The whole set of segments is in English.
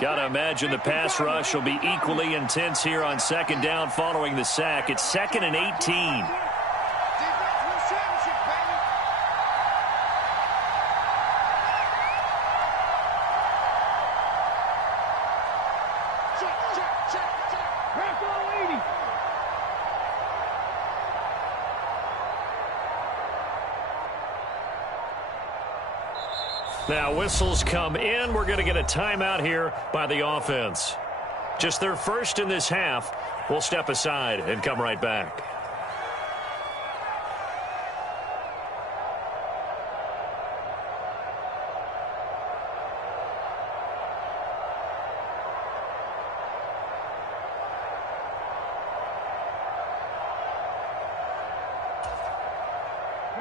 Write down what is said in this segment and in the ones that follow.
Got to imagine the pass rush will be equally intense here on second down following the sack. It's 2nd and 18. Now whistles come in. We're going to get a timeout here by the offense. Just their first in this half. We'll step aside and come right back.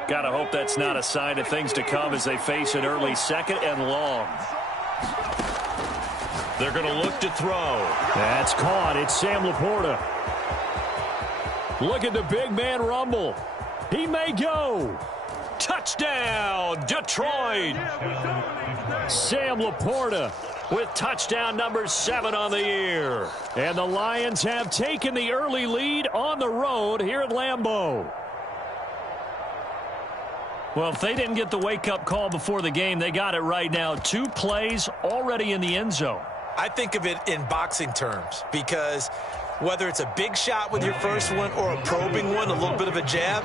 Gotta hope that's not a sign of things to come as they face an early 2nd and long. They're going to look to throw. That's caught. It's Sam Laporta. Look at the big man rumble. He may go. Touchdown, Detroit. Sam Laporta with touchdown number 7 on the year. And the Lions have taken the early lead on the road here at Lambeau. Well, if they didn't get the wake-up call before the game, they got it right now. 2 plays already in the end zone. I think of it in boxing terms because whether it's a big shot with your first one or a probing one, a little bit of a jab,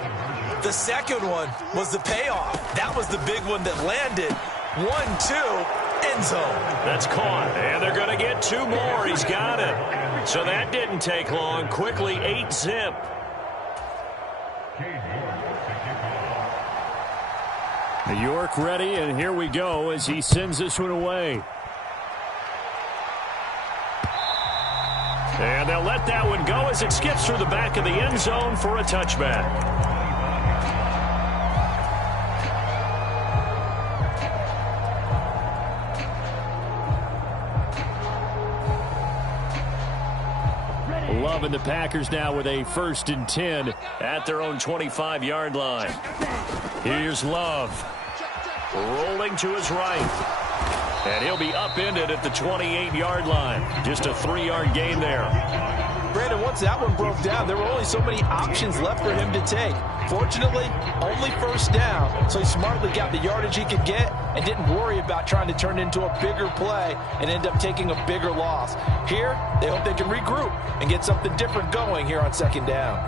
the second one was the payoff. That was the big one that landed. 1-2, end zone. That's caught, and they're going to get 2 more. He's got it. So that didn't take long. Quickly, 8-zip. York ready, and here we go as he sends this one away. And they'll let that one go as it skips through the back of the end zone for a touchback. Loving the Packers now with a 1st and 10 at their own 25-yard line. Here's Love. Rolling to his right. And he'll be upended at the 28-yard line. Just a 3-yard gain there. Brandon, once that one broke down, there were only so many options left for him to take. Fortunately, only 1st down, so he smartly got the yardage he could get and didn't worry about trying to turn it into a bigger play and end up taking a bigger loss. Here, they hope they can regroup and get something different going here on 2nd down.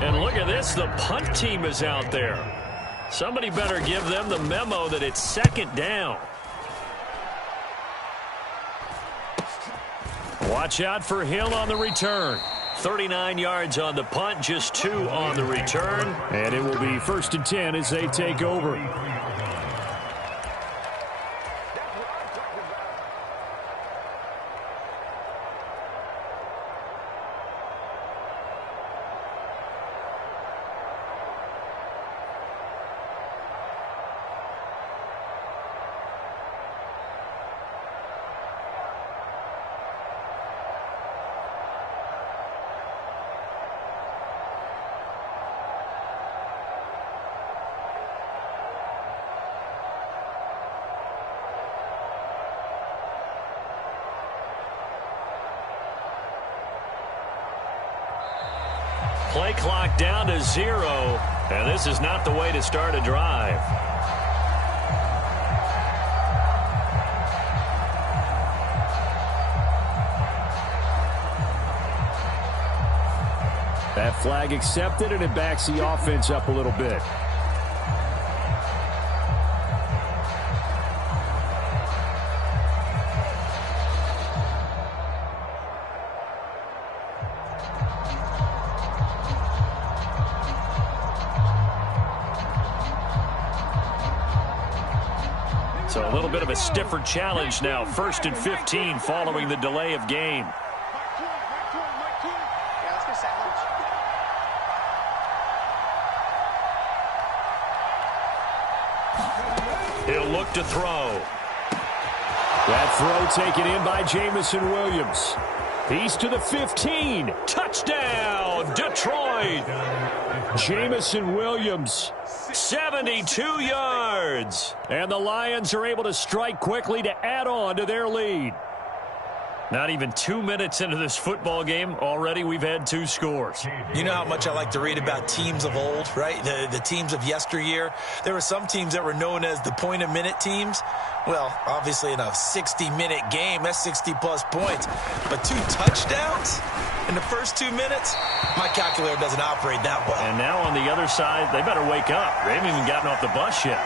And look at this, the punt team is out there. Somebody better give them the memo that it's 2nd down. Watch out for Hill on the return. 39 yards on the punt, just 2 on the return. And it will be 1st and 10 as they take over. Play clock down to 0, and this is not the way to start a drive. That flag accepted, and it backs the offense up a little bit. So a little bit of a stiffer challenge now. 1st and 15 following the delay of game. He'll look to throw. That throw taken in by Jamison Williams. He's to the 15. Touchdown, Detroit. Jamison Williams. 72 yards. And the Lions are able to strike quickly to add on to their lead. Not even 2 minutes into this football game, already we've had 2 scores. You know how much I like to read about teams of old, right? The teams of yesteryear. There were some teams that were known as the point-a-minute teams. Well, obviously in a 60-minute game, that's 60-plus points. But 2 touchdowns in the first 2 minutes? My calculator doesn't operate that well. And now on the other side, they better wake up. They haven't even gotten off the bus yet.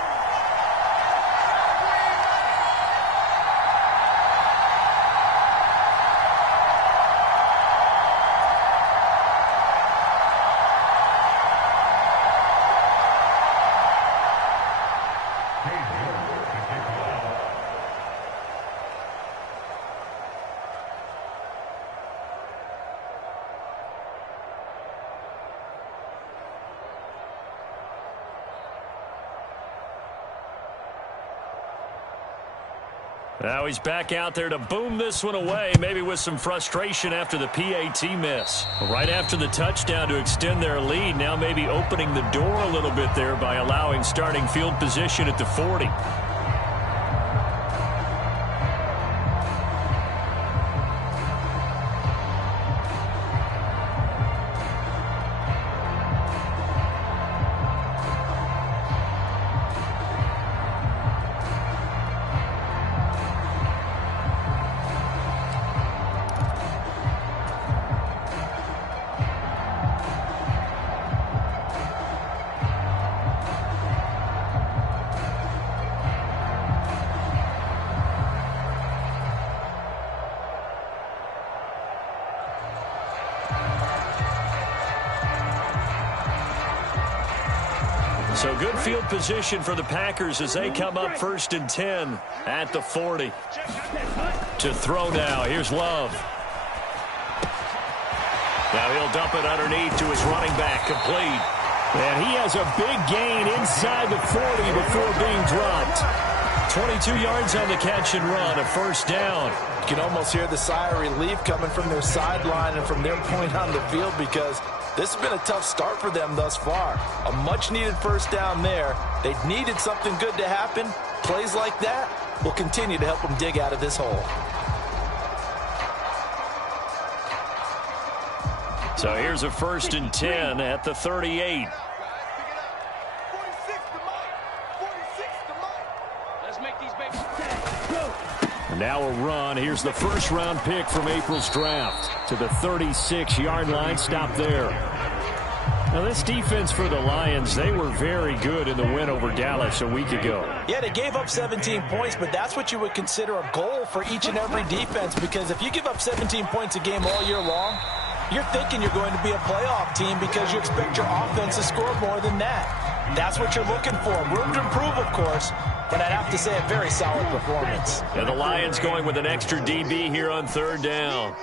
Now he's back out there to boom this one away, maybe with some frustration after the PAT miss. Right after the touchdown to extend their lead, now maybe opening the door a little bit there by allowing starting field position at the 40. So good field position for the Packers as they come up 1st and 10 at the 40. To throw now. Here's Love. Now he'll dump it underneath to his running back, complete. And he has a big gain inside the 40 before being dropped. 22 yards on the catch and run, a 1st down. You can almost hear the sigh of relief coming from their sideline and from their point on the field, because this has been a tough start for them thus far. A much-needed 1st down there. They needed something good to happen. Plays like that will continue to help them dig out of this hole. So here's a 1st and 10 at the 38. And now a run. Here's the 1st-round pick from April's draft to the 36-yard line. Stop there. Now, this defense for the Lions, they were very good in the win over Dallas a week ago. Yeah, they gave up 17 points, but that's what you would consider a goal for each and every defense, because if you give up 17 points a game all year long, you're thinking you're going to be a playoff team because you expect your offense to score more than that. That's what you're looking for. Room to improve, of course, but I'd have to say a very solid performance. And the Lions going with an extra DB here on 3rd down.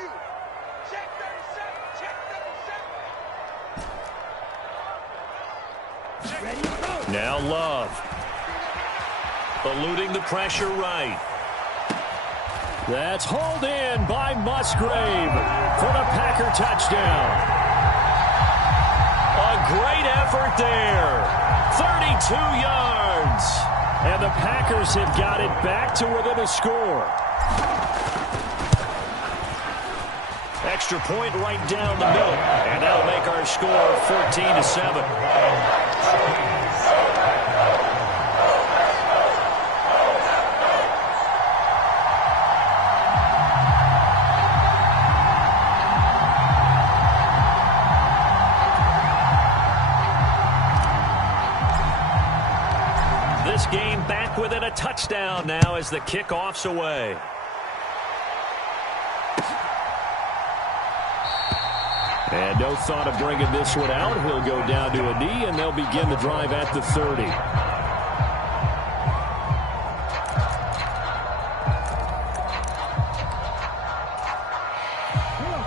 Now Love. Eluding the pressure right. That's hauled in by Musgrave for the Packer touchdown. A great effort there. 32 yards. And the Packers have got it back to within a score. Extra point right down the middle. And that'll make our score 14-7. This game back within a touchdown now as the kickoff's away. And no thought of bringing this one out. He'll go down to a knee, and they'll begin the drive at the 30.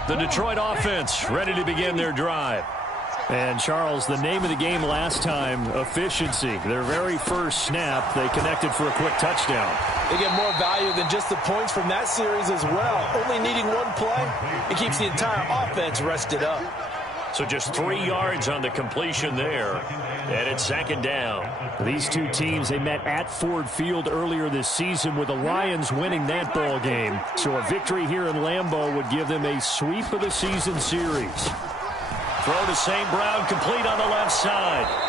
The Detroit offense ready to begin their drive. And, Charles, the name of the game last time, efficiency. Their very first snap, they connected for a quick touchdown. They get more value than just the points from that series as well. Only needing one play, it keeps the entire offense rested up. So just 3 yards on the completion there. And it's second down. These two teams, they met at Ford Field earlier this season with the Lions winning that ball game. So a victory here in Lambeau would give them a sweep of the season series. Throw to St. Brown, complete on the left side.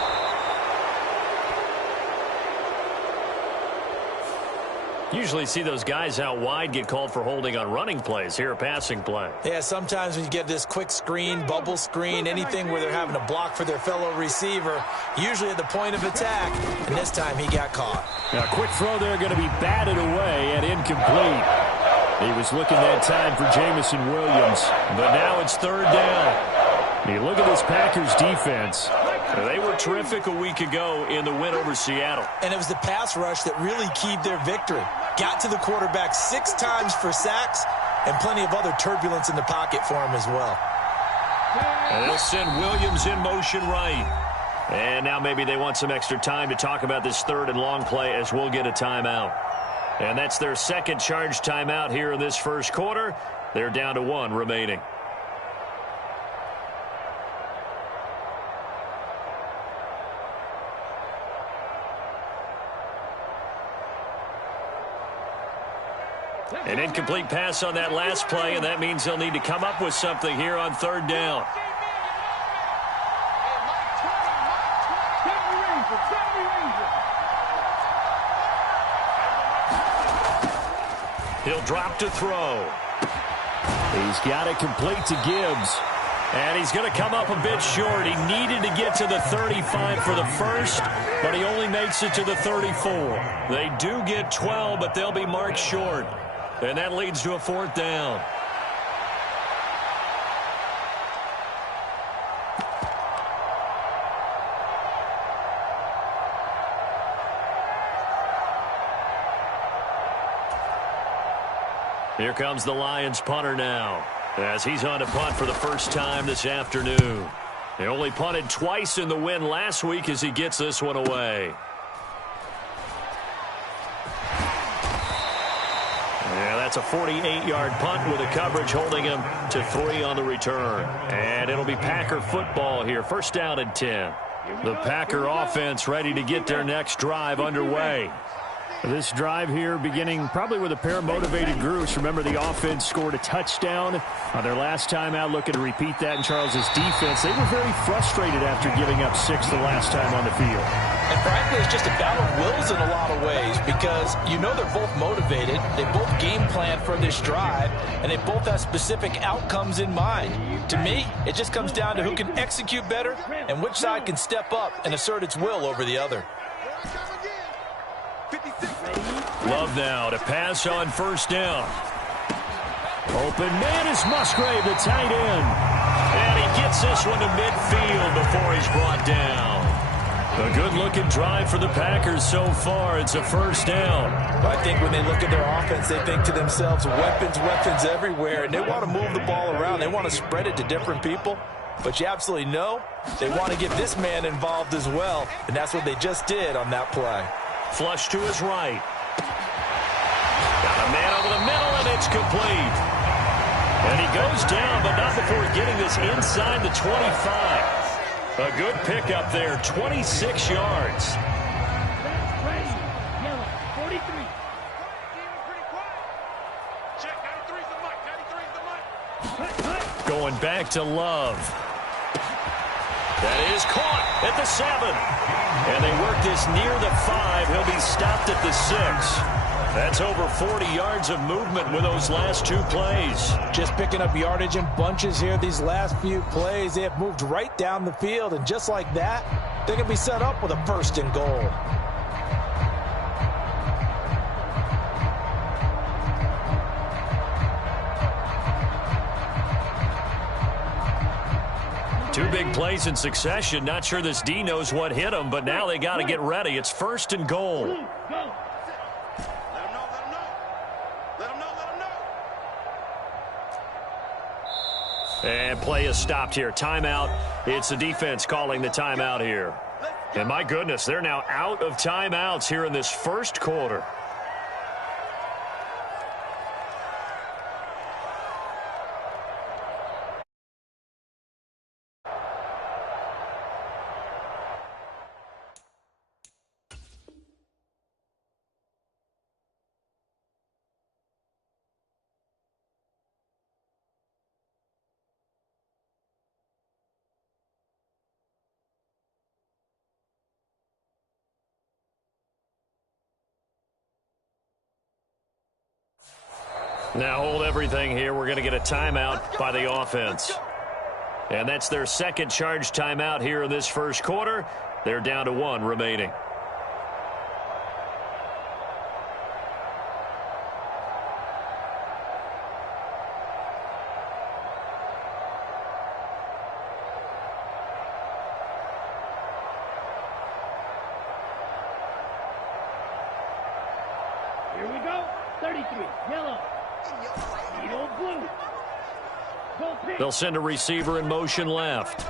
Usually see those guys out wide get called for holding on running plays. Here a passing play. Yeah, sometimes when you get this quick screen, bubble screen, anything where they're having to block for their fellow receiver, usually at the point of attack, and this time he got caught. Now, a quick throw there going to be batted away and incomplete. He was looking that time for Jamison Williams. But now it's third down. You look at this Packers defense. They were terrific a week ago in the win over Seattle. And it was the pass rush that really keyed their victory. Got to the quarterback 6 times for sacks and plenty of other turbulence in the pocket for him as well. And they'll send Williams in motion right. And now maybe they want some extra time to talk about this third and long play as we'll get a timeout. And that's their second charge timeout here in this first quarter. They're down to 1 remaining. An incomplete pass on that last play, and that means they'll need to come up with something here on third down. He'll drop to throw. He's got it complete to Gibbs. And he's going to come up a bit short. He needed to get to the 35 for the first, but he only makes it to the 34. They do get 12, but they'll be marked short. And that leads to a fourth down. Here comes the Lions punter now, as he's on to punt for the first time this afternoon. He only punted twice in the win last week as he gets this one away. Yeah, that's a 48-yard punt with a coverage holding him to 3 on the return. And it'll be Packer football here. First down and 10. The Packer offense ready to get their next drive underway. This drive here beginning probably with a pair of motivated groups. Remember, the offense scored a touchdown on their last time out, looking to repeat that in Charles's defense. They were very frustrated after giving up 6 the last time on the field. And frankly, it's just a battle of wills in a lot of ways because you know they're both motivated. They both game plan for this drive, and they both have specific outcomes in mind. To me, it just comes down to who can execute better and which side can step up and assert its will over the other. Love now to pass on first down. Open man is Musgrave, the tight end. And he gets this one to midfield before he's brought down. A good-looking drive for the Packers so far. It's a first down. I think when they look at their offense, they think to themselves, weapons, weapons everywhere, and they want to move the ball around. They want to spread it to different people. But you absolutely know they want to get this man involved as well, and that's what they just did on that play. Flush to his right. Got a man over the middle, and it's complete. And he goes down, but not before getting this inside the 25. A good pickup there, 26 yards. Going back to Love. That is caught at the 7. And they work this near the 5. He'll be stopped at the 6. That's over 40 yards of movement with those last 2 plays. Just picking up yardage in bunches here these last few plays. They have moved right down the field, and just like that, they're going to be set up with a first and goal. Two big plays in succession. Not sure this D knows what hit him, but now they got to get ready. It's first and goal. And play is stopped here. Timeout. It's the defense calling the timeout here. And my goodness, they're now out of timeouts here in this first quarter. Now hold everything here. We're going to get a timeout by the offense. And that's their second charge timeout here in this first quarter. They're down to 1 remaining. Here we go. 33, yellow. Yellow, blue. They'll send a receiver in motion left.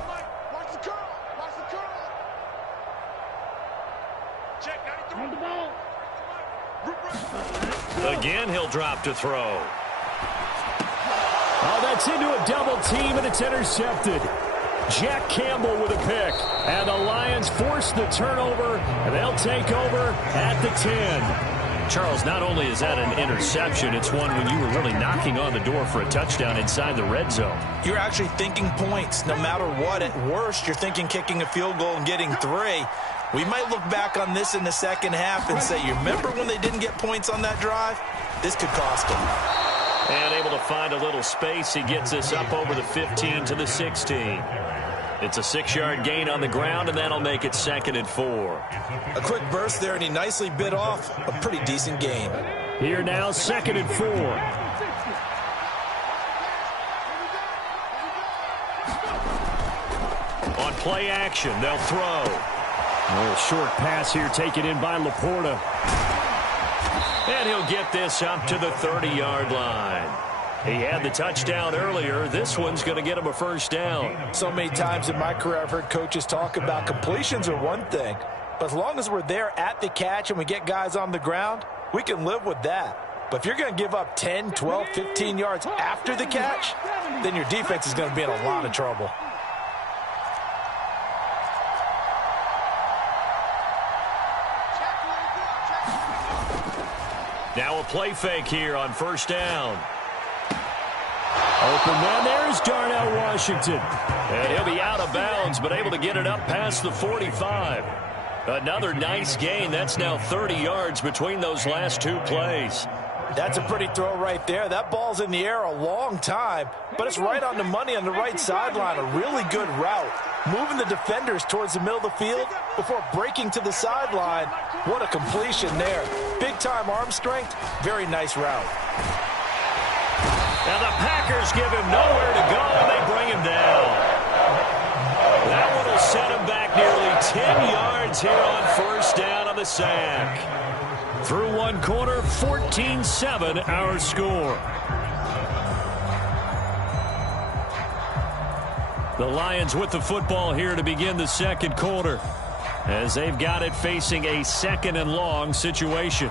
On the ball. Again, he'll drop to throw. Oh, that's into a double team, and it's intercepted. Jack Campbell with a pick. And the Lions force the turnover, and they'll take over at the 10. Charles, not only is that an interception, it's one when you were really knocking on the door for a touchdown inside the red zone. You're actually thinking points no matter what. At worst, you're thinking kicking a field goal and getting 3. We might look back on this in the second half and say, you remember when they didn't get points on that drive? This could cost them. And able to find a little space. He gets this up over the 15 to the 16. It's a 6-yard gain on the ground, and that'll make it 2nd and 4. A quick burst there, and he nicely bit off a pretty decent gain. Here now, 2nd and 4. On play action, they'll throw. A little short pass here taken in by Laporta. And he'll get this up to the 30-yard line. He had the touchdown earlier. This one's going to get him a first down. So many times in my career I've heard coaches talk about completions are one thing, but as long as we're there at the catch and we get guys on the ground, we can live with that. But if you're going to give up 10, 12, 15 yards after the catch, then your defense is going to be in a lot of trouble. Now a play fake here on first down. Open man, there's Darnell Washington. And he'll be out of bounds, but able to get it up past the 45. Another nice gain. That's now 30 yards between those last 2 plays. That's a pretty throw right there. That ball's in the air a long time, but it's right on the money on the right sideline. A really good route. Moving the defenders towards the middle of the field before breaking to the sideline. What a completion there. Big-time arm strength. Very nice route. Now the Packers give him nowhere to go, and they bring him down. That one will set him back nearly 10 yards here on first down on the sack. Through 1 quarter, 14-7 our score. The Lions with the football here to begin the second quarter, as they've got it facing a 2nd and long situation.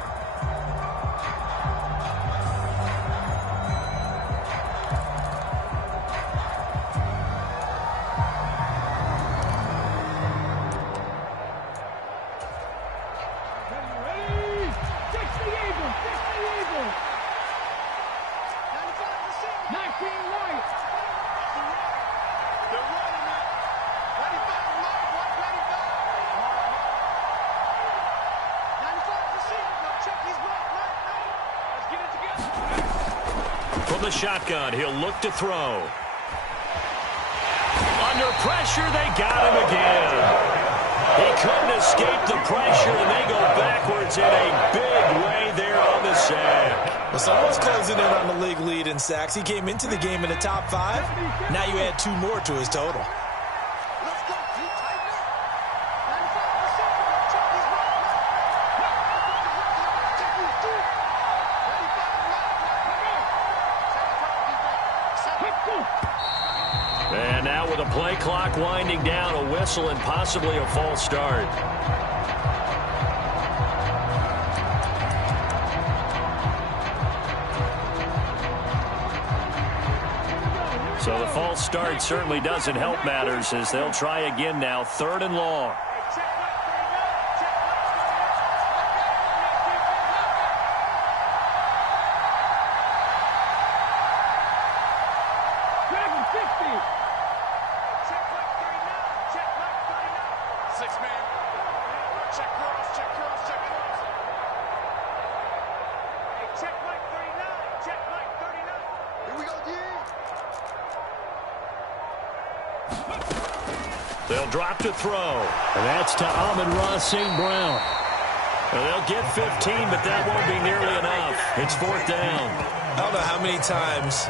From the shotgun, he'll look to throw. Under pressure, they got him again. He couldn't escape the pressure, and they go backwards in a big way there on the sack. Well, someone's closing in on the league lead in sacks. He came into the game in the top 5. Now you add 2 more to his total. And now with a play clock winding down, a whistle and possibly a false start. So the false start certainly doesn't help matters, as they'll try again now, 3rd and long. They'll drop to throw. And that's to Amon-Ra St. Brown. Well, they'll get 15, but that won't be nearly enough. It's 4th down. I don't know how many times,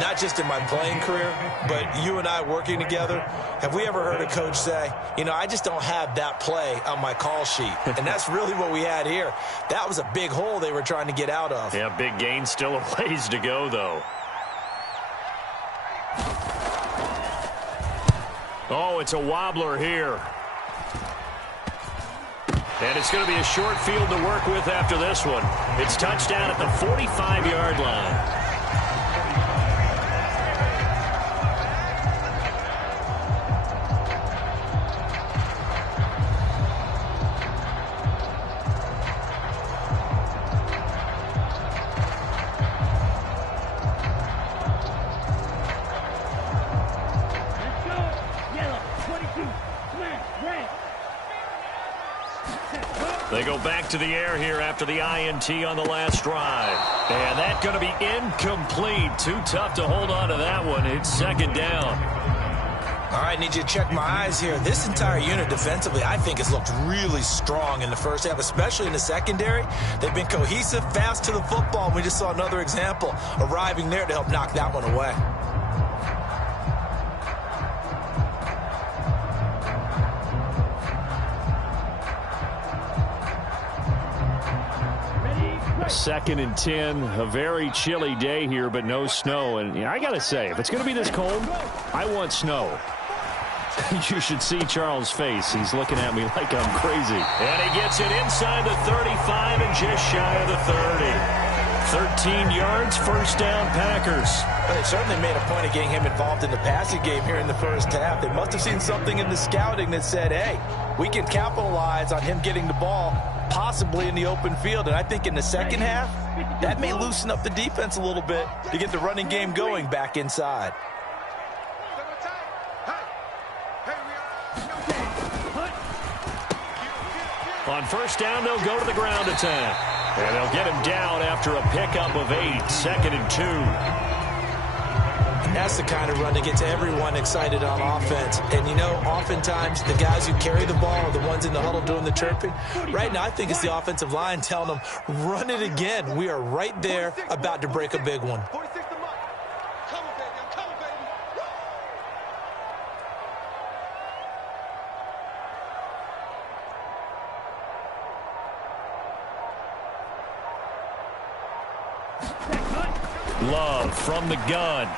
not just in my playing career, but you and I working together, have we ever heard a coach say, you know, I just don't have that play on my call sheet. And that's really what we had here. That was a big hole they were trying to get out of. Yeah, big gain, still a ways to go, though. Oh, it's a wobbler here. And it's going to be a short field to work with after this one. It's touchdown at the 45-yard line. They go back to the air here after the INT on the last drive. And that's going to be incomplete. Too tough to hold on to that one. It's 2nd down. All right, need you to check my eyes here. This entire unit defensively, I think, has looked really strong in the first half, especially in the secondary. They've been cohesive, fast to the football. And we just saw another example arriving there to help knock that one away. Second and 10, a very chilly day here, but no snow. And I got to say, if it's going to be this cold, I want snow. You should see Charles' face. He's looking at me like I'm crazy. And he gets it inside the 35 and just shy of the 30. 13 yards, 1st down, Packers. Well, they certainly made a point of getting him involved in the passing game here in the first half. They must have seen something in the scouting that said, hey, we can capitalize on him getting the ball possibly in the open field. And I think in the second half, that may loosen up the defense a little bit to get the running game going back inside. On 1st down, they'll go to the ground attack. And they'll get him down after a pickup of 8, 2nd and 2. That's the kind of run that gets everyone excited on offense. And, you know, oftentimes the guys who carry the ball are the ones in the huddle doing the chirping. Right now, I think it's the offensive line telling them, run it again. We are right there about to break a big one. Love from the gun.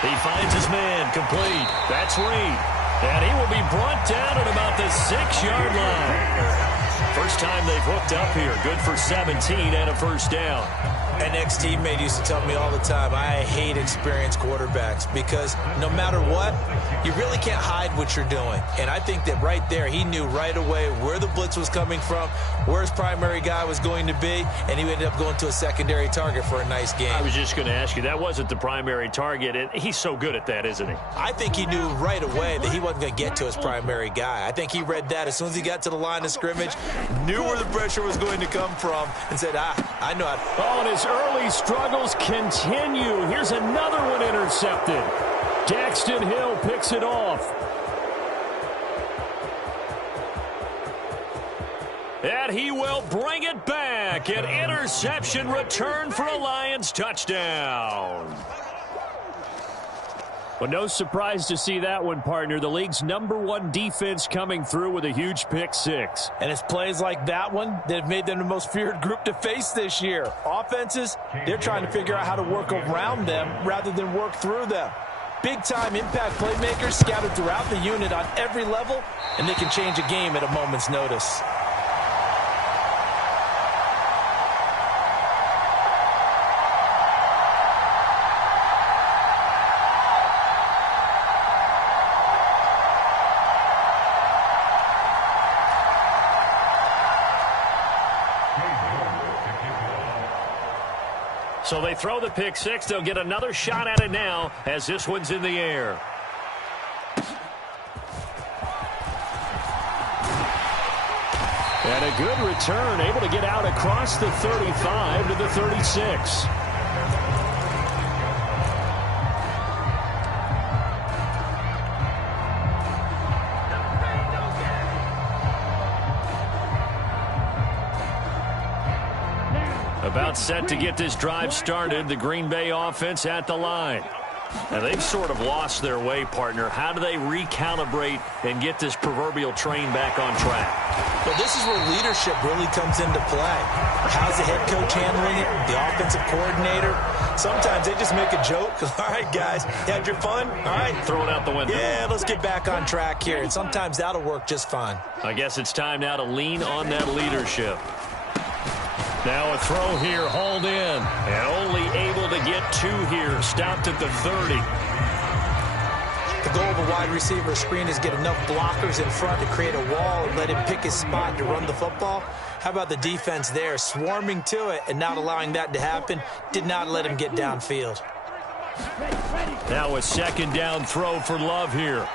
He finds his man, complete. That's Reed. And he will be brought down at about the 6-yard line. First time they've hooked up here. Good for 17 and a 1st down. An ex-teammate used to tell me all the time, I hate experienced quarterbacks because no matter what, you really can't hide what you're doing. And I think that right there, he knew right away where the blitz was coming from, where his primary guy was going to be, and he ended up going to a secondary target for a nice game. I was just going to ask you, that wasn't the primary target, and he's so good at that, isn't he? I think he knew right away that he wasn't going to get to his primary guy. I think he read that as soon as he got to the line of scrimmage, knew where the pressure was going to come from, and said, I know how. Oh, and his early struggles continue. Here's another one intercepted. Daxton Hill picks it off. And he will bring it back. An interception return for a Lions touchdown. Well, no surprise to see that one, partner. The league's #1 defense coming through with a huge pick 6. And it's plays like that one that have made them the most feared group to face this year. Offenses, they're trying to figure out how to work around them rather than work through them. Big-time impact playmakers scattered throughout the unit on every level, and they can change a game at a moment's notice. So they throw the pick 6. They'll get another shot at it now as this one's in the air. And a good return, able to get out across the 35 to the 36. About set to get this drive started. The Green Bay offense at the line. Now, they've sort of lost their way, partner. How do they recalibrate and get this proverbial train back on track? Well, this is where leadership really comes into play. How's the head coach handling it? The offensive coordinator? Sometimes they just make a joke. All right, guys, you had your fun? All right. Throw it out the window. Yeah, let's get back on track here. And sometimes that'll work just fine. I guess it's time now to lean on that leadership. Now a throw here, hauled in, and only able to get 2 here, stopped at the 30. The goal of a wide receiver screen is get enough blockers in front to create a wall and let him pick his spot to run the football. How about the defense there, swarming to it and not allowing that to happen? Did not let him get downfield. Now a second down throw for Love here.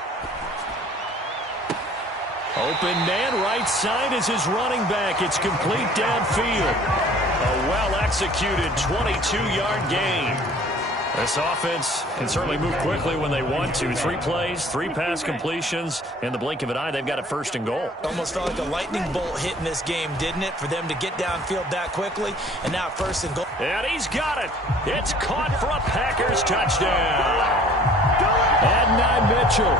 Open man, right side is his running back. It's complete downfield. A well-executed 22-yard gain. This offense can certainly move quickly when they want to. 3 plays, 3 pass completions. In the blink of an eye, they've got a 1st and goal. Almost felt like a lightning bolt hit in this game, didn't it? For them to get downfield that quickly, and now 1st and goal. And he's got it. It's caught for a Packers touchdown. Adonai Mitchell.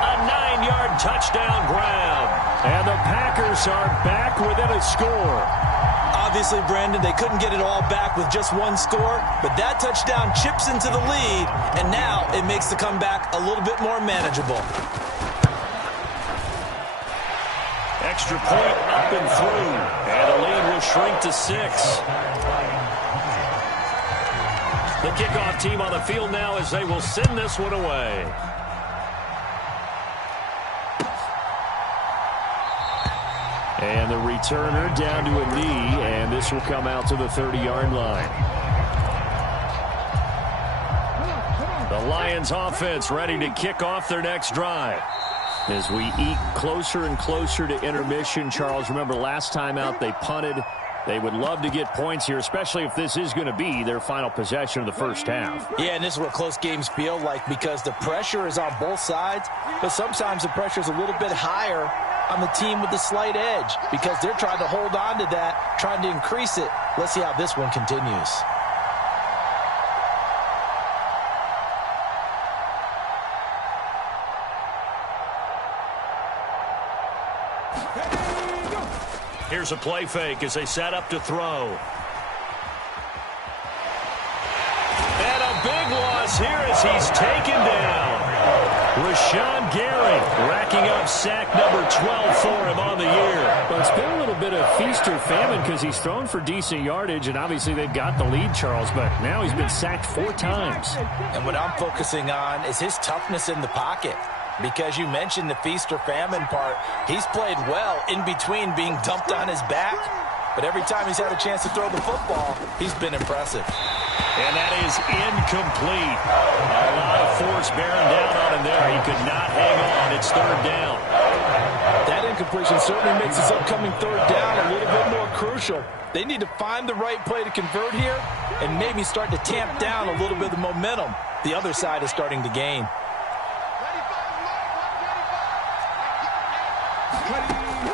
A 9-yard touchdown grab. And the Packers are back within a score. Obviously, Brandon, they couldn't get it all back with just 1 score, but that touchdown chips into the lead, and now it makes the comeback a little bit more manageable. Extra point up and through, and the lead will shrink to 6. The kickoff team on the field now as they will send this one away. And the returner down to a knee, and this will come out to the 30-yard line. The Lions offense ready to kick off their next drive. As we eke closer and closer to intermission, Charles, remember last time out they punted. They would love to get points here, especially if this is going to be their final possession of the first half. Yeah, and this is what close games feel like because the pressure is on both sides, but sometimes the pressure is a little bit higher on the team with the slight edge because they're trying to hold on to that, trying to increase it. Let's see how this one continues. Here's a play fake as they set up to throw. And a big loss here as he's taken down. Rashawn Gary racking up sack number 12 for him on the year. Well, it's been a little bit of feast or famine because he's thrown for decent yardage, and obviously they've got the lead, Charles, but now he's been sacked 4 times. And what I'm focusing on is his toughness in the pocket. Because you mentioned the feast or famine part. He's played well in between being dumped on his back. But every time he's had a chance to throw the football, he's been impressive. And that is incomplete. A lot of force bearing down on him there. He could not hang on. It's 3rd down. That incompletion certainly makes his upcoming 3rd down a little bit more crucial. They need to find the right play to convert here and maybe start to tamp down a little bit of the momentum the other side is starting to gain.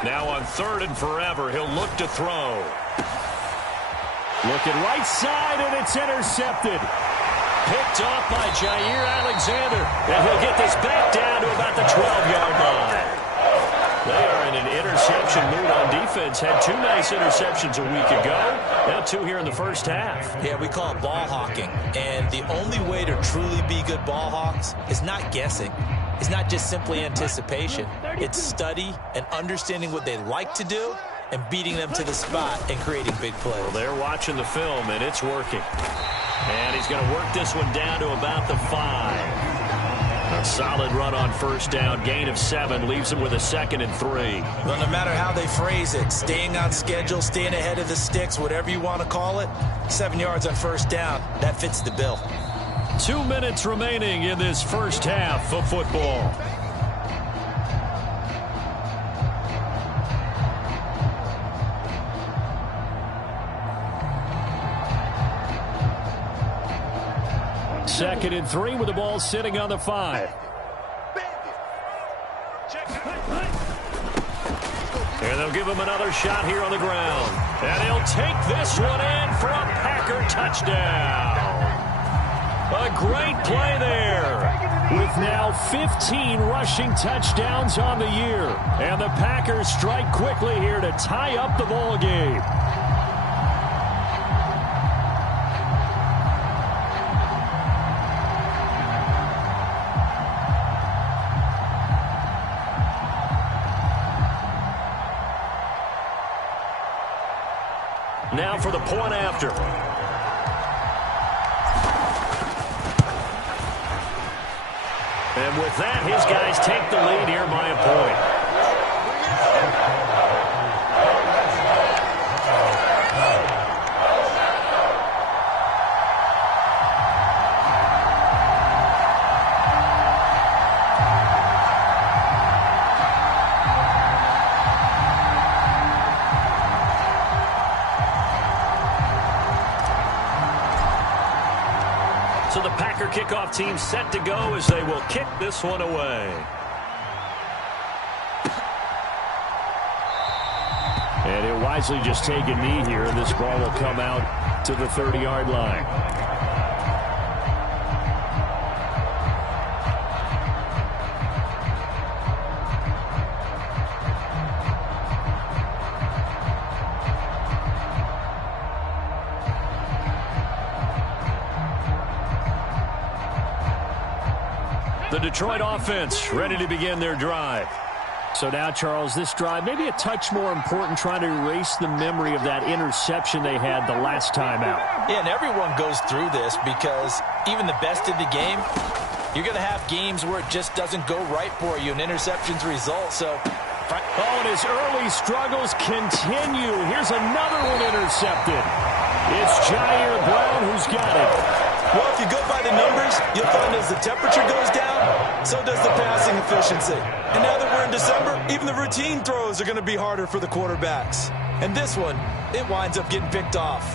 Now on 3rd and forever, he'll look to throw. Looking right side, and it's intercepted. Picked off by Jair Alexander. And he'll get this back down to about the 12-yard line. They are in an interception mood on defense. Had 2 nice interceptions a week ago. Now 2 here in the first half. Yeah, we call it ball hawking. And the only way to truly be good ball hawks is not guessing. It's not just simply anticipation. It's study and understanding what they like to do and beating them to the spot and creating big plays. Well, they're watching the film, and it's working. And he's going to work this one down to about the 5. A solid run on 1st down. Gain of 7 leaves him with a 2nd and 3. Well, no matter how they phrase it, staying on schedule, staying ahead of the sticks, whatever you want to call it, 7 yards on 1st down, that fits the bill. 2 minutes remaining in this first half of football. Second and 3 with the ball sitting on the 5. And they'll give him another shot here on the ground. And he'll take this one in for a Packer touchdown. A great play there. With now 15 rushing touchdowns on the year. And the Packers strike quickly here to tie up the ball game. Now for the point after. And with that, his guys take the lead here by a point. So the Packer kickoff team set to go as they will kick this one away. And he'll wisely just take a knee here, and this ball will come out to the 30-yard line. The Detroit offense ready to begin their drive. So now, Charles, this drive maybe a touch more important, trying to erase the memory of that interception they had the last time out. Yeah, and everyone goes through this because even the best in the game, you're going to have games where it just doesn't go right for you, and interceptions result. So, and his early struggles continue. Here's another one intercepted. It's Jair Brown who's got it. Well, if you go by the numbers, you'll find as the temperature goes down, so does the passing efficiency. And now that we're in December, even the routine throws are going to be harder for the quarterbacks. And this one, it winds up getting picked off.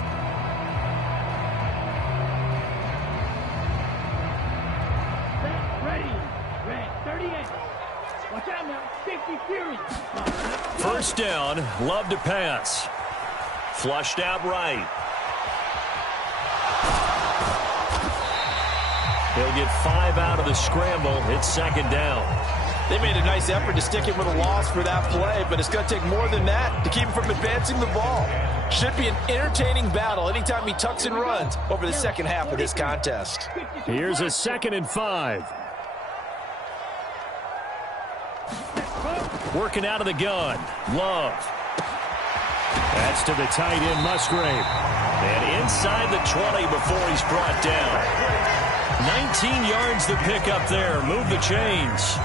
Ready. Red 38. Watch out now. Safety fury. First down, Love to pass. Flushed out right. He'll get 5 out of the scramble. It's second down. they made a nice effort to stick him with a loss for that play, but it's going to take more than that to keep him from advancing the ball. Should be an entertaining battle anytime he tucks and runs over the second half of this contest. Here's a 2nd and 5. Working out of the gun. Love. That's to the tight end, Musgrave. And inside the 20 before he's brought down. 19 yards to pick up there. Move the chains.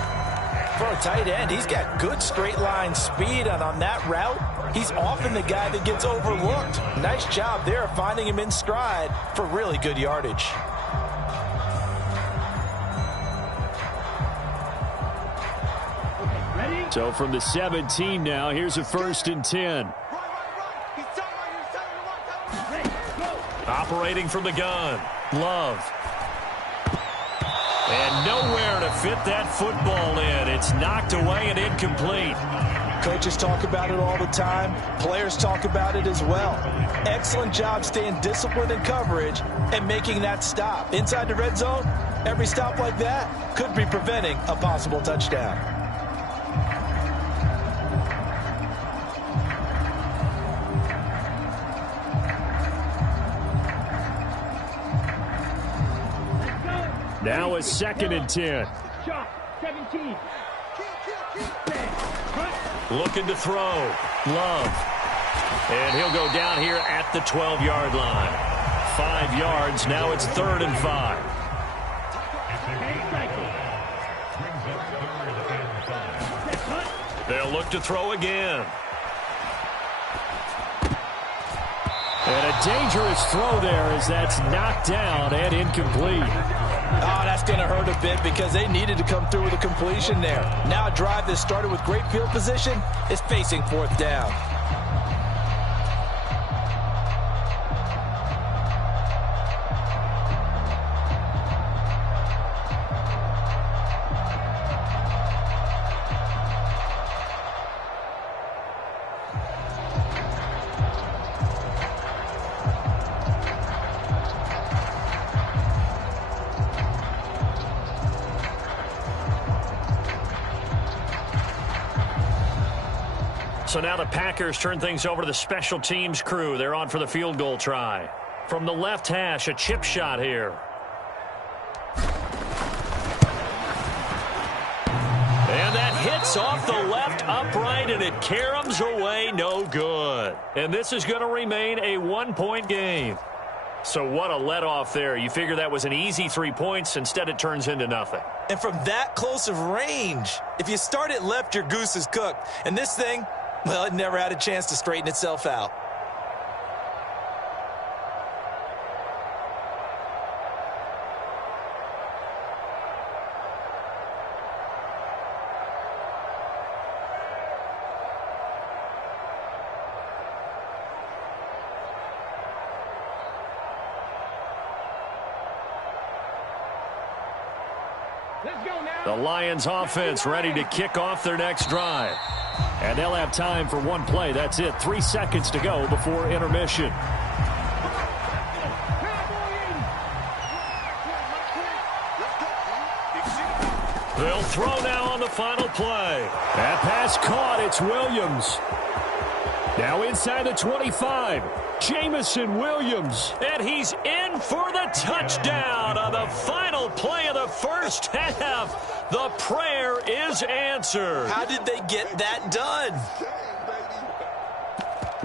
For a tight end, he's got good straight line speed, and on that route, he's often the guy that gets overlooked. Nice job there of finding him in stride for really good yardage. So from the 17 now, here's a 1st and 10. Operating from the gun. Love. And nowhere to fit that football in. It's knocked away and incomplete. Coaches talk about it all the time. Players talk about it as well. Excellent job staying disciplined in coverage and making that stop. Inside the red zone, every stop like that could be preventing a possible touchdown. Now a 2nd and 10. 17. Looking to throw. Love. And he'll go down here at the 12-yard line. 5 yards. Now it's 3rd and 5. They'll look to throw again. And a dangerous throw there as that's knocked down and incomplete. Oh, that's going to hurt a bit because they needed to come through with a completion there. Now a drive that started with great field position is facing 4th down. So now the Packers turn things over to the special teams crew. They're on for the field goal try. From the left hash, a chip shot here. And that hits off the left upright, and it caroms away no good. And this is going to remain a one-point game. So what a let-off there. You figure that was an easy 3 points. Instead, it turns into nothing. And from that close of range, if you start it left, your goose is cooked. And this thing, well, it never had a chance to straighten itself out. The Lions offense ready to kick off their next drive. And they'll have time for one play. That's it. 3 seconds to go before intermission. They'll throw now on the final play. That pass caught. It's Williams. Now inside the 25. Jamison Williams. And he's in for the touchdown on the final play of the first half. The prayer is answered. How did they get that done?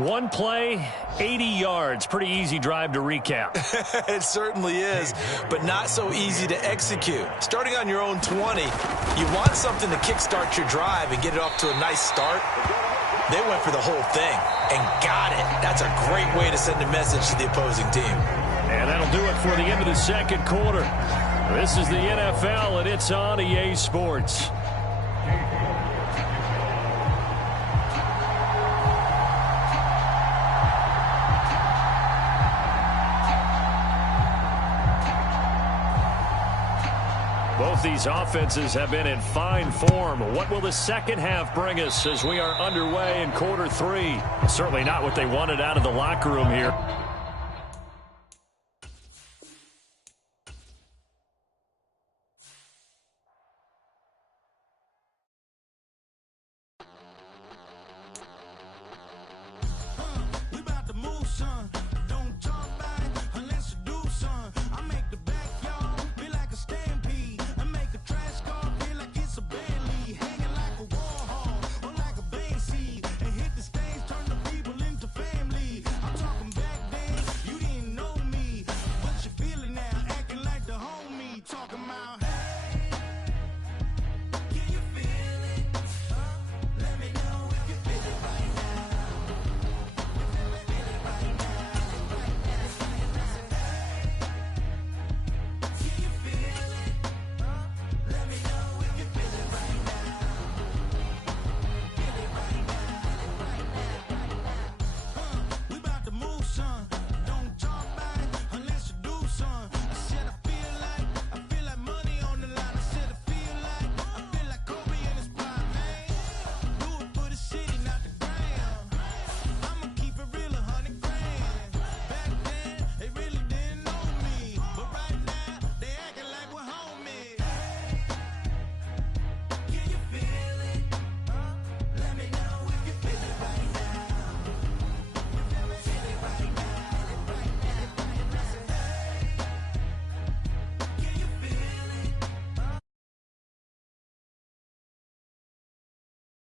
One play, 80 yards. Pretty easy drive to recap. It certainly is, but not so easy to execute. Starting on your own 20, you want something to kickstart your drive and get it off to a nice start. They went for the whole thing and got it. That's a great way to send a message to the opposing team. And that'll do it for the end of the second quarter. This is the NFL, and it's on EA Sports. Both these offenses have been in fine form. What will the second half bring us as we are underway in quarter 3? Certainly not what they wanted out of the locker room here.